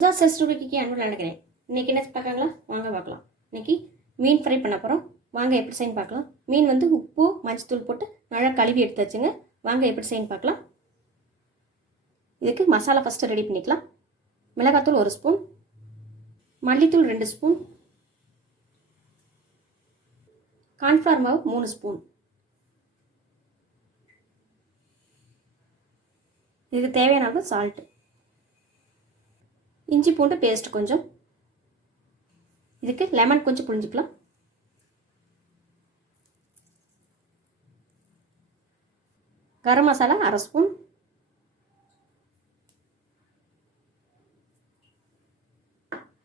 புதுசாக செஸ்டூபிக்கு அன்பு நினைக்கிறேன். இன்றைக்கி என்ன பார்க்காங்களா? வாங்க பார்க்கலாம். இன்றைக்கி மீன் ஃப்ரை பண்ண போகிறோம். வாங்க எப்படி செய்யணும் பார்க்கலாம். மீன் வந்து உப்பு மஞ்சத்தூள் போட்டு நல்லா கழுவி எடுத்து வச்சுங்க. வாங்க எப்படி செய்யணும் பார்க்கலாம். இதுக்கு மசாலா ஃபஸ்ட்டு ரெடி பண்ணிக்கலாம். மிளகாத்தூள் 1 ஸ்பூன், மல்லித்தூள் 2 ஸ்பூன், கார்ன்ஃப்ளவர் மாவு 3 ஸ்பூன். இதுக்கு தேவையான அளவு சால்ட்டு, இஞ்சி பூண்டு பேஸ்ட் கொஞ்சம், இதுக்கு லெமன் கொஞ்சம் புழிஞ்சிக்கலாம். கரம் மசாலா 1/2 ஸ்பூன்,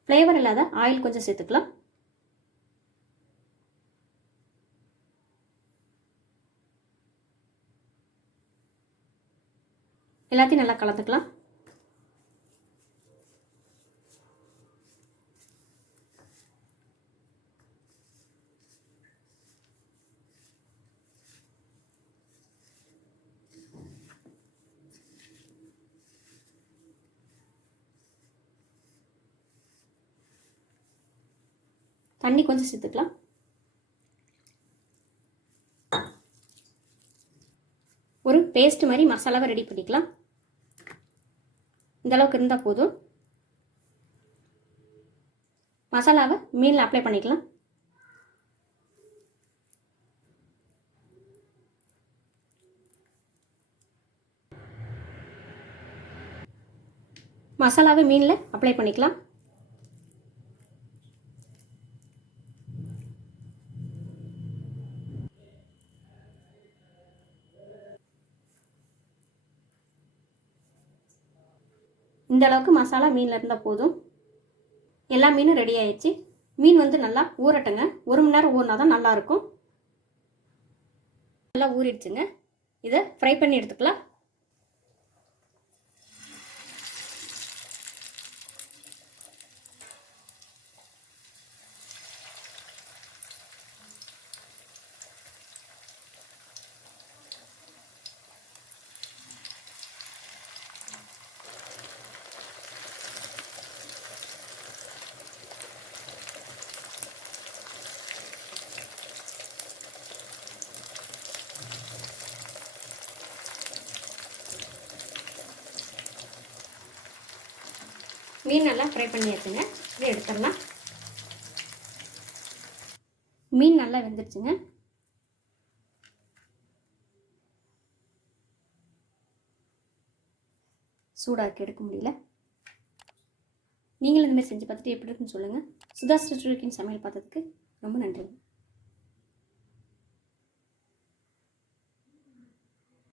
ஃப்ளேவர் இல்லாத ஆயில் கொஞ்சம் சேர்த்துக்கலாம். எல்லாத்தையும் நல்லா கலந்துக்கலாம். தண்ணி கொஞ்சம் சேர்த்துக்கலாம். ஒரு பேஸ்ட் மாதிரி மசாலாவை ரெடி பண்ணிக்கலாம். இந்த அளவுக்கு இருந்தால் போதும். மசாலாவை மீனில் அப்ளை பண்ணிக்கலாம். மசாலாவை மீனில் அப்ளை பண்ணிக்கலாம். இந்த அளவுக்கு மசாலா மீனில் இருந்தால் போதும். எல்லா மீனும் ரெடி ஆயிடுச்சு. மீன் வந்து நல்லா ஊறட்டுங்க. 1 மணி நேரம் ஊறினா தான் நல்லாயிருக்கும். நல்லா ஊறிடுச்சுங்க. இதை ஃப்ரை பண்ணி எடுத்துக்கலாம். மீன் நல்லா ஃப்ரை பண்ணியாச்சுங்க. இதை எடுத்துடலாம். மீன் நல்லா வெந்துடுச்சுங்க. சூடாக்கி எடுக்க முடியல. நீங்களும் இந்தமாதிரி செஞ்சு பார்த்துட்டு எப்படி இருக்குன்னு சொல்லுங்கள். சுதா ரெஸ்டாரண்ட் சமையல் பார்த்ததுக்கு ரொம்ப நன்றி.